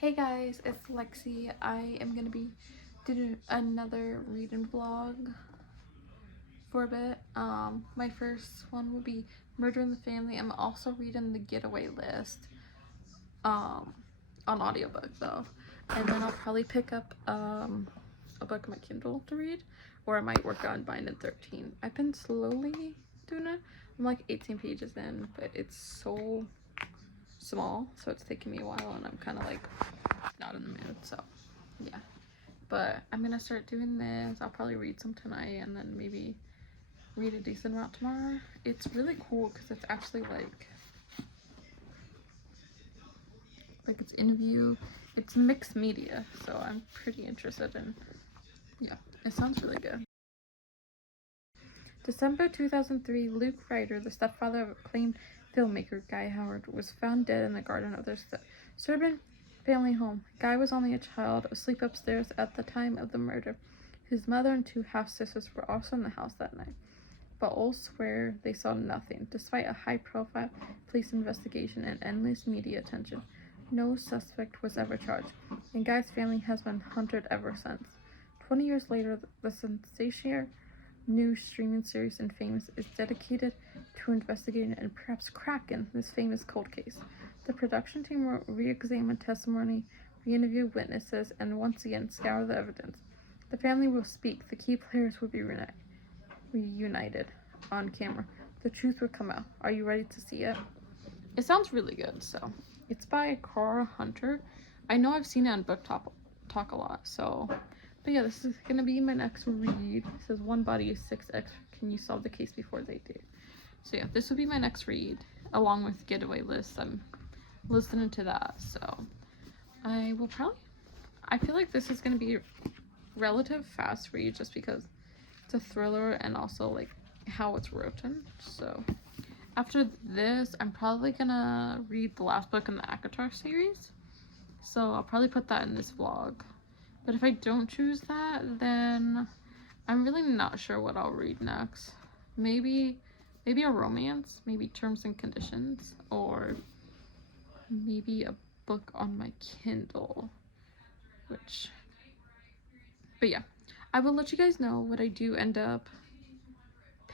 Hey guys, it's Lexi. I am gonna be doing another reading vlog for a bit. My first one will be Murder in the Family. I'm also reading The Getaway List on audiobook though, and then I'll probably pick up a book on my Kindle to read, or I might work on Bind and 13. I've been slowly doing it. I'm like 18 pages in, but it's so small, so it's taking me a while, and I'm kind of like not in the mood, so yeah. But I'm gonna start doing this. I'll probably read some tonight and then maybe read a decent amount tomorrow. It's really cool because it's actually like it's interview. It's mixed media, so I'm pretty interested in. Yeah, it sounds really good. December 2003, Luke Ryder, the stepfather of acclaimed filmmaker Guy Howard, was found dead in the garden of their suburban family home. Guy was only a child, asleep upstairs at the time of the murder. His mother and two half-sisters were also in the house that night, but all swear they saw nothing. Despite a high-profile police investigation and endless media attention, no suspect was ever charged, and Guy's family has been hunted ever since. 20 years later, the sensational new streaming series Infamous is dedicated to investigating and perhaps cracking this famous cold case. The production team will re-examine testimony, re-interview witnesses, and once again scour the evidence. The family will speak. The key players will be reunited on camera. The truth will come out. Are you ready to see it? It sounds really good. So it's by Cara Hunter. I know I've seen it on Book Talk a lot, so. But yeah, this is gonna be my next read. It says one body is 6x. Can you solve the case before they do? So yeah, this will be my next read, along with Getaway List. I'm listening to that, so I will probably. I feel like this is gonna be a relative fast read, just because it's a thriller and also like how it's written. So after this, I'm probably gonna read the last book in the ACOSF series. So I'll probably put that in this vlog. But if I don't choose that, then I'm really not sure what I'll read next. Maybe a romance, maybe Terms and Conditions, or maybe a book on my Kindle, but yeah, I will let you guys know what I do end up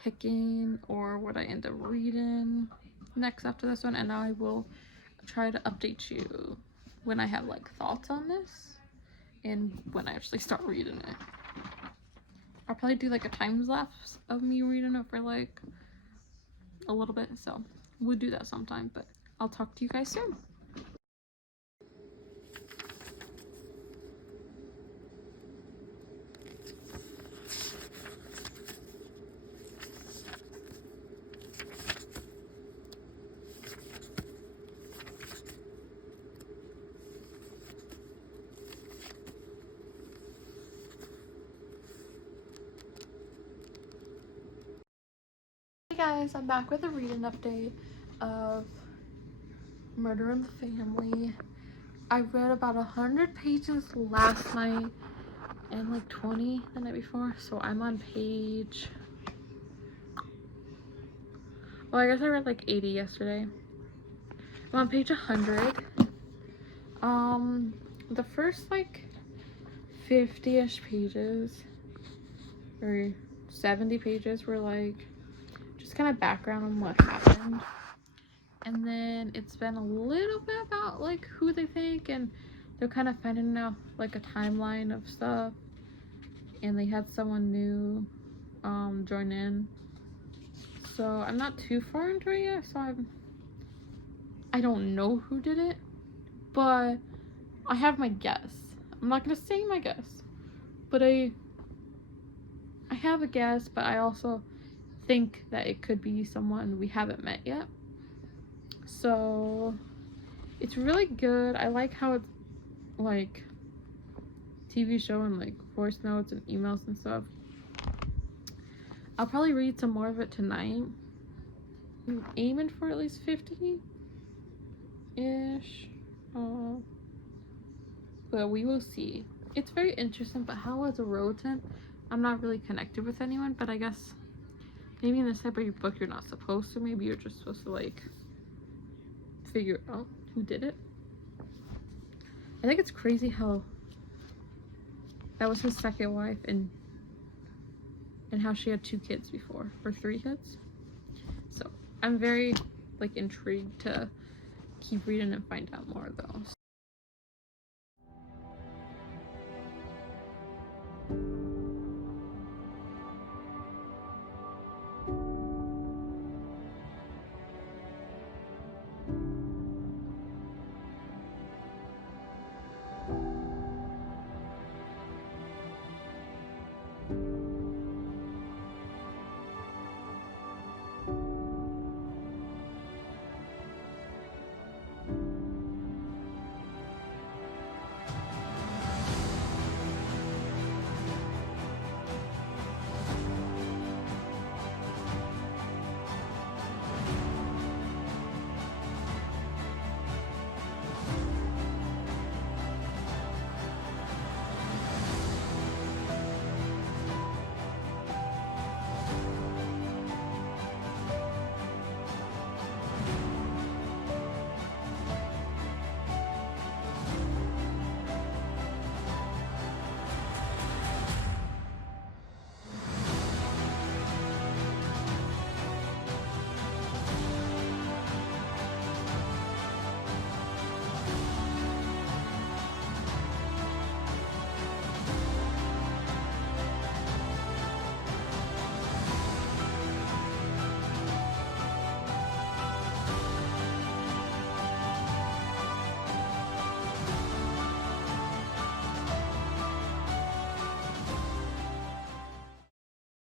picking or what I end up reading next after this one, and I will try to update you when I have like thoughts on this and when I actually start reading it. I'll probably do like a time lapse of me reading it for like a little bit, so we'll do that sometime, but I'll talk to you guys soon. Hey guys, I'm back with a reading update of Murder in the Family. I read about 100 pages last night and like 20 the night before, so I'm on page, well, I guess I read like 80 yesterday. I'm on page 100. The first like 50-ish pages or 70 pages were like just kind of background on what happened, and then it's been a little bit about like who they think, and they're kind of finding out like a timeline of stuff, and they had someone new join in, so I'm not too far into it yet, so I don't know who did it, but I have my guess. I'm not gonna say my guess, but I have a guess, but I also think that it could be someone we haven't met yet. So it's really good. I like how it's like TV show and like voice notes and emails and stuff. I'll probably read some more of it tonight. I'm aiming for at least 50-ish. But we will see. It's very interesting, but how as a rodent, I'm not really connected with anyone, but I guess maybe in this type of book you're not supposed to. Maybe you're just supposed to like figure out who did it. I think it's crazy how that was his second wife, and how she had 2 kids before, or 3 kids. So I'm very like intrigued to keep reading and find out more though.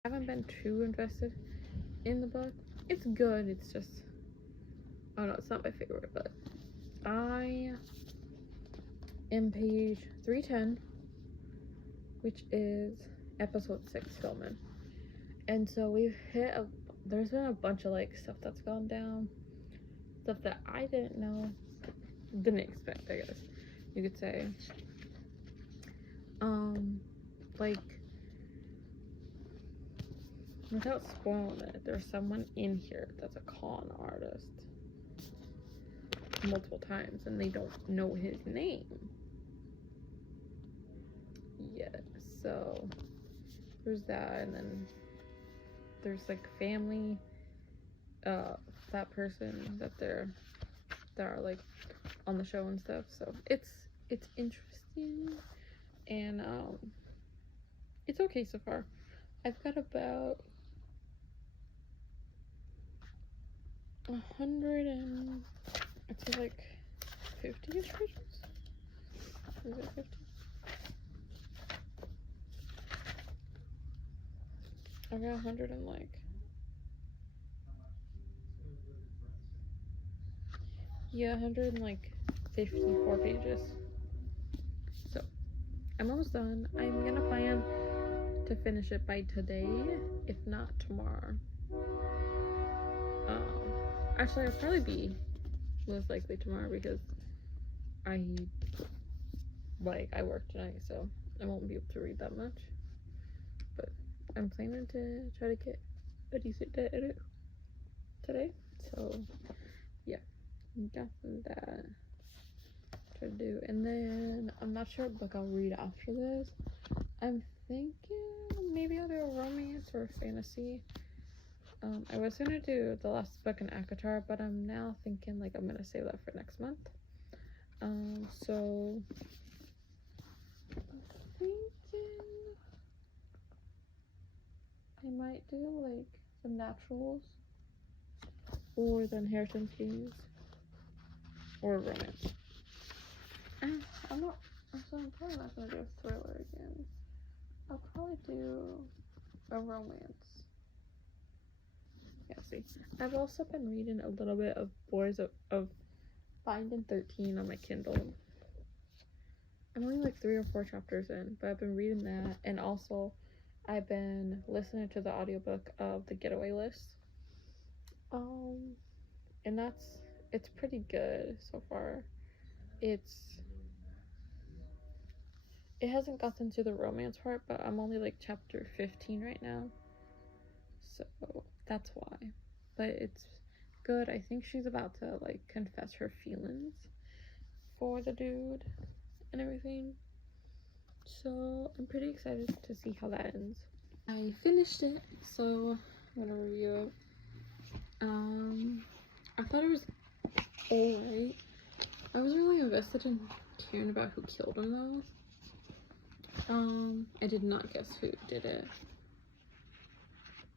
I haven't been too invested in the book. It's good, it's just, oh no, it's not my favorite, but I am page 310, which is episode 6 filming. And so we've hit there's been a bunch of like stuff that's gone down, stuff that I didn't expect, I guess you could say. Like, without spoiling it, there's someone in here that's a con artist multiple times, and they don't know his name yet. So there's that, and then there's like family, that person that are like on the show and stuff. So it's interesting, and it's okay so far. I've got about 100 and I'd say like 50-ish pages. Is it 50? I've got 100 and like, yeah, 100 and like 54 pages. So I'm almost done. I'm gonna plan to finish it by today, if not tomorrow. Actually, it'll probably be most likely tomorrow, because I work tonight, so I won't be able to read that much. But I'm planning to try to get a decent day at it today. So yeah, got that to do. And then I'm not sure what book I'll read after this. I'm thinking maybe I'll do a romance or a fantasy. I was gonna do the last book in ACOSF, but I'm now thinking like I'm gonna save that for next month. So I'm thinking I might do like some naturals, or the inheritance games, or romance. I'm probably not gonna do a thriller again. I'll probably do a romance. Yeah, see. I've also been reading a little bit of Boys of Finding 13 on my Kindle. I'm only like 3 or 4 chapters in, but I've been reading that, and also I've been listening to the audiobook of The Getaway List. And it's pretty good so far. It hasn't gotten to the romance part, but I'm only like chapter 15 right now, so that's why. But it's good. I think she's about to like confess her feelings for the dude, and everything. So I'm pretty excited to see how that ends. I finished it, so I'm gonna review it. I thought it was alright. I was really invested in caring about who killed him though. I did not guess who did it.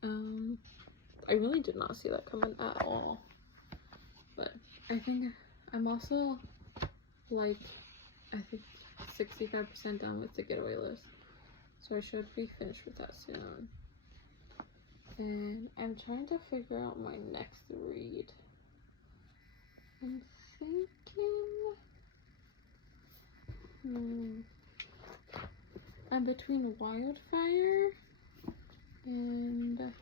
I really did not see that coming at all. But I think I'm also like, I think 65% done with the getaway list. So I should be finished with that soon. And I'm trying to figure out my next read. I'm thinking, I'm between Wildfire and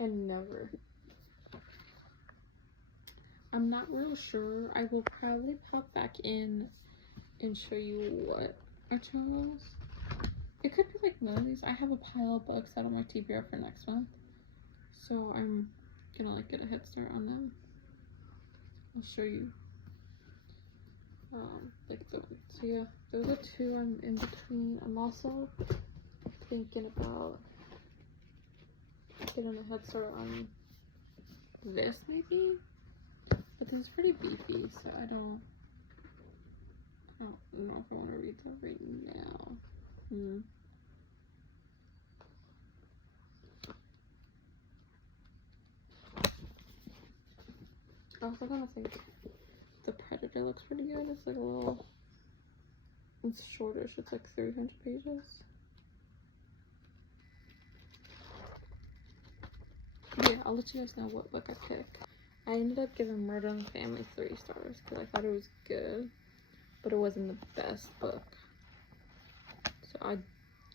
Never. I'm not real sure. I will probably pop back in and show you what I chose. It could be like none of these. I have a pile of books out on my TBR for next month, so I'm gonna like get a head start on them. I'll show you like the one. So yeah, those are two I'm in between. I'm also thinking about getting a head start on this maybe, but this is pretty beefy, so I don't know if I want to read that right now. I also kind of think the Predator looks pretty good. It's like a little, it's shortish. It's like 300 pages. Yeah, I'll let you guys know what book I picked. I ended up giving Murder in the Family 3 stars because I thought it was good, but it wasn't the best book. So I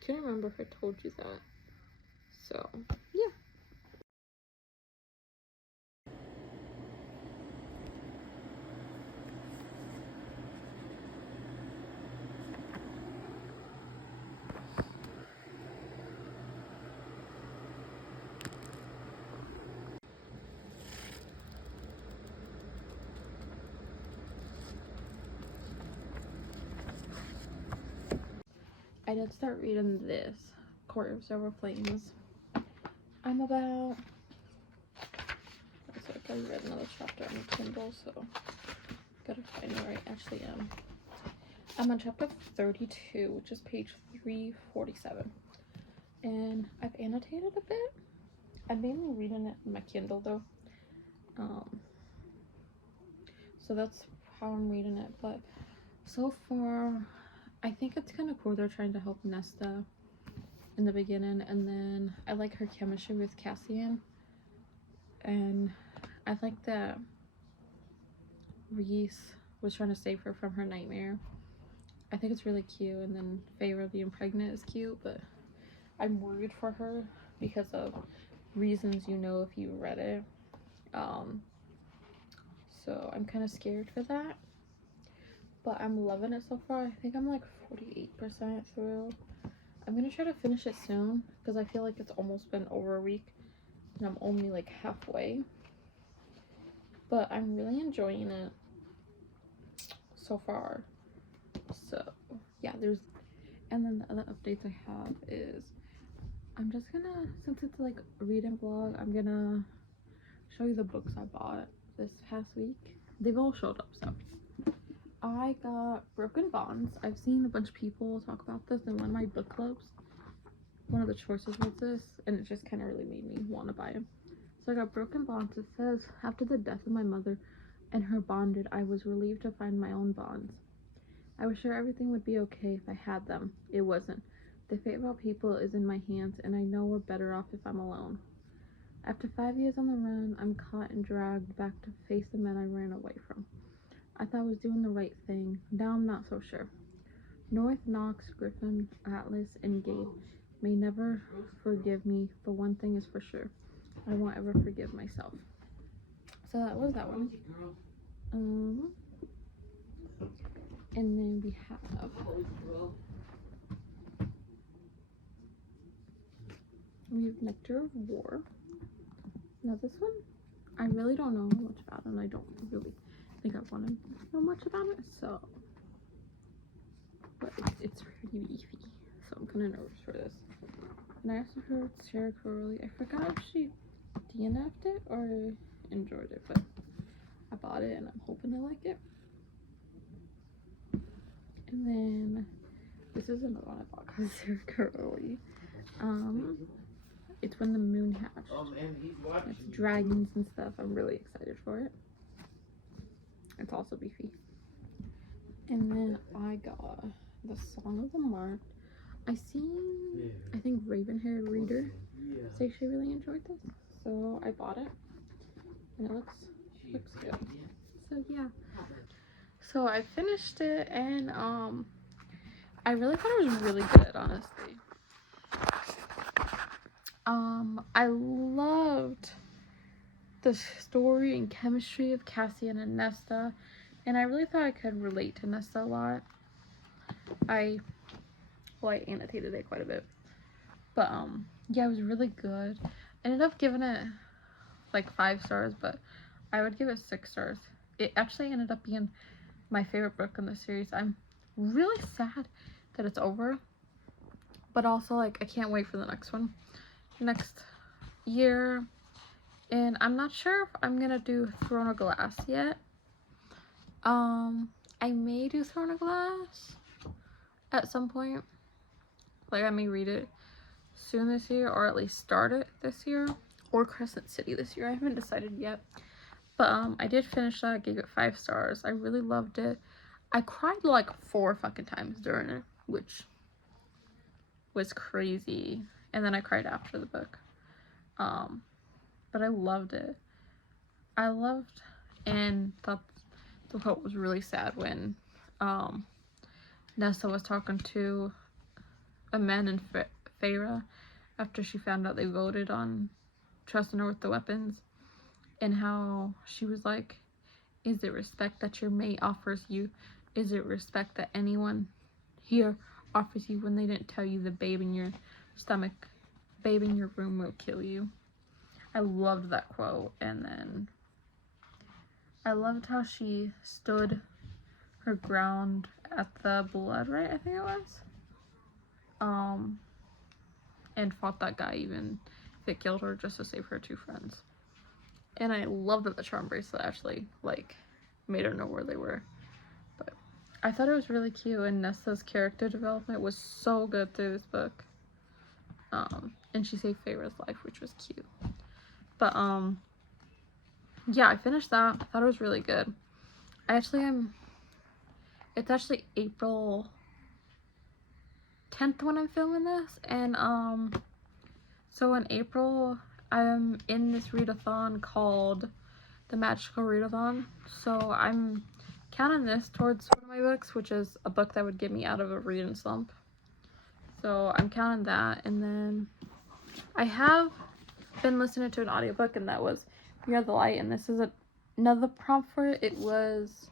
couldn't remember if I told you that. So yeah. I did start reading this, Court of Silver Flames. I'm about, it's like I read another chapter on the Kindle, so gotta find where I actually am. I'm on chapter 32, which is page 347. And I've annotated a bit. I'm mainly reading it on my Kindle though. So that's how I'm reading it. But so far, I think it's kind of cool they're trying to help Nesta in the beginning, and then I like her chemistry with Cassian, and I like that Reese was trying to save her from her nightmare. I think it's really cute, and then Feyre being pregnant is cute, but I'm worried for her because of reasons you know if you read it. So I'm kind of scared for that, but I'm loving it so far. I think I'm like 48% through. I'm gonna try to finish it soon because I feel like it's almost been over a week and I'm only like halfway, but I'm really enjoying it so far. So yeah, and then the other updates I have is I'm just gonna, since it's like a reading vlog, I'm gonna show you the books I bought this past week. They've all showed up. So I got Broken Bonds. I've seen a bunch of people talk about this in one of my book clubs. One of the choices was this, and it just kind of really made me want to buy it. So I got Broken Bonds. It says, after the death of my mother and her bonded, I was relieved to find my own bonds. I was sure everything would be okay if I had them. It wasn't. The fate of all people is in my hands, and I know we're better off if I'm alone. After 5 years on the run, I'm caught and dragged back to face the men I ran away from. I thought I was doing the right thing. Now I'm not so sure. North, Knox, Griffin, Atlas, and Gabe may never forgive me, but one thing is for sure. I won't ever forgive myself. So that was that one. And then we have Nectar of War. Now this one, I really don't know much about it, and I don't really think I want to know much about it, so, but it's pretty beefy, so I'm kind of nervous for this. And I also heard Sarah Crowley, I forgot if she DNF'd it or enjoyed it, but I bought it and I'm hoping I like it. And then this is another one I bought because Sarah Crowley. It's When the Moon Hatched. It's dragons and stuff. I'm really excited for it. It's also beefy. And then I got The Song of the Mark. I think Raven-haired Reader say she really enjoyed this, so I bought it, and it looks good. So yeah. So I finished it, and I really thought it was really good, honestly. I loved the story and chemistry of Cassian and Nesta, and I really thought I could relate to Nesta a lot. I annotated it quite a bit, but yeah, it was really good. I ended up giving it like 5 stars, but I would give it 6 stars. It actually ended up being my favorite book in the series. I'm really sad that it's over, but also like I can't wait for the next one next year, and I'm not sure if I'm gonna do Throne of Glass yet. I may do Throne of Glass at some point, like I may read it soon this year, or at least start it this year, or Crescent City this year. I haven't decided yet, but I did finish that. I gave it 5 stars. I really loved it. I cried like 4 fucking times during it, which was crazy, and then I cried after the book. But I loved it. I loved and thought the quote was really sad when Nessa was talking to a man in Feyre after she found out they voted on trusting her with the weapons, and how she was like, is it respect that your mate offers you? Is it respect that anyone here offers you when they didn't tell you the babe in your stomach, babe in your room will kill you? I loved that quote. And then I loved how she stood her ground at the blood right, I think it was, and fought that guy even if it killed her, just to save her 2 friends. And I love that the charm bracelet actually like made her know where they were. But I thought it was really cute, and Nesta's character development was so good through this book. And she saved Feyre's life, which was cute. But yeah, I finished that. I thought it was really good. It's actually April 10th when I'm filming this, and so in April I'm in this readathon called the Magical Readathon, so I'm counting this towards one of my books, which is a book that would get me out of a reading slump. So I'm counting that, and then I have been listening to an audiobook, and that was We Are the Light, and this is another prompt for it. It was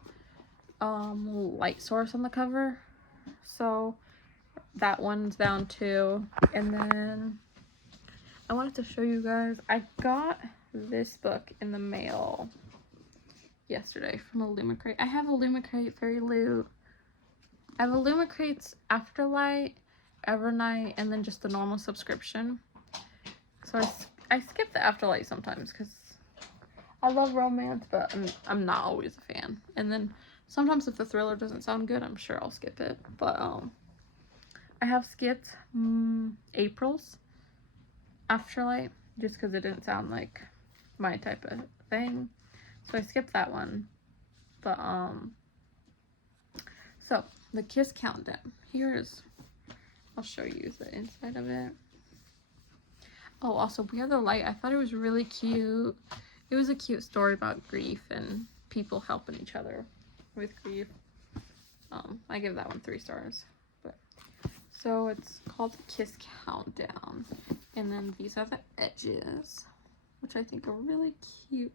light source on the cover, so that one's down too. And then I wanted to show you guys, I got this book in the mail yesterday from Illumicrate. I have Illumicrate Fairy Loot. I have Illumicrate's Afterlight, Evernight, and then just the normal subscription. So I skip the Afterlight sometimes because I love romance, but I'm not always a fan. And then sometimes if the thriller doesn't sound good, I'm sure I'll skip it. But I have skipped April's Afterlight just because it didn't sound like my type of thing. So I skipped that one. But so the Kiss Countdown. I'll show you the inside of it. Oh, also We Are the Light. I thought it was really cute. It was a cute story about grief and people helping each other with grief. I give that one 3 stars. But so it's called the Kiss Countdown, and then these are the edges, which I think are really cute.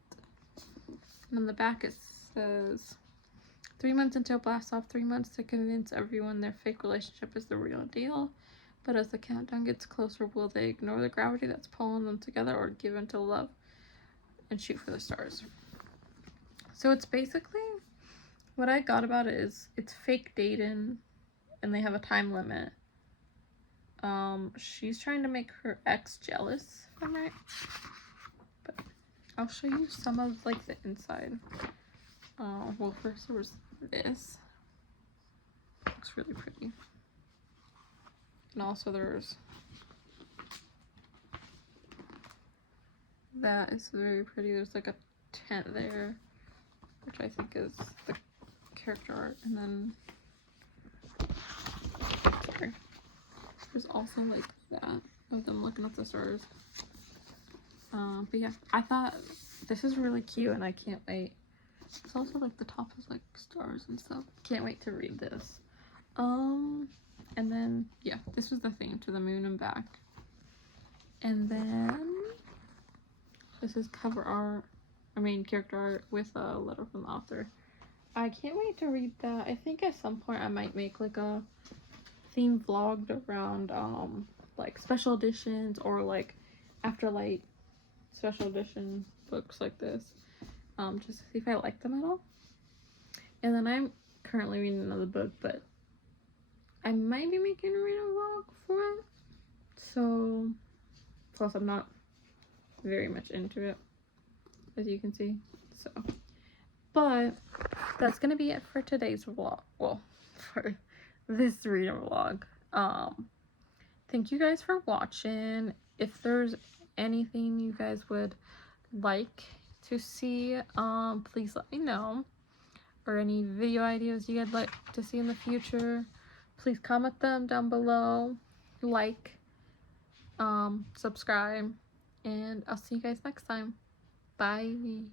And on the back it says 3 months until blast off, 3 months to convince everyone their fake relationship is the real deal. But as the countdown gets closer, will they ignore the gravity that's pulling them together or give in to love? and shoot for the stars. So it's basically, what I got about it is it's fake dating and they have a time limit. She's trying to make her ex jealous, if I'm right. But I'll show you some of like the inside. Well, first there was this. Looks really pretty. And also there's that is very pretty. There's like a tent there, which I think is the character art. And then sorry, there's also like that of them looking up the stars. But yeah, I thought this is really cute and I can't wait. It's also like the top is like stars and stuff. Can't wait to read this. And then yeah, this was the theme, to the moon and back. And then this is cover art, character art with a letter from the author. I can't wait to read that. I think at some point I might make like a theme vlog around like special editions or like Afterlight special edition books like this, just to see if I like them at all. And then I'm currently reading another book, but I might be making a reading vlog for it. So plus I'm not very much into it, as you can see. So, but that's gonna be it for today's vlog. Well, for this reading vlog. Thank you guys for watching. If there's anything you guys would like to see, please let me know. Or any video ideas you guys like to see in the future, please comment them down below. Like, subscribe, and I'll see you guys next time. Bye.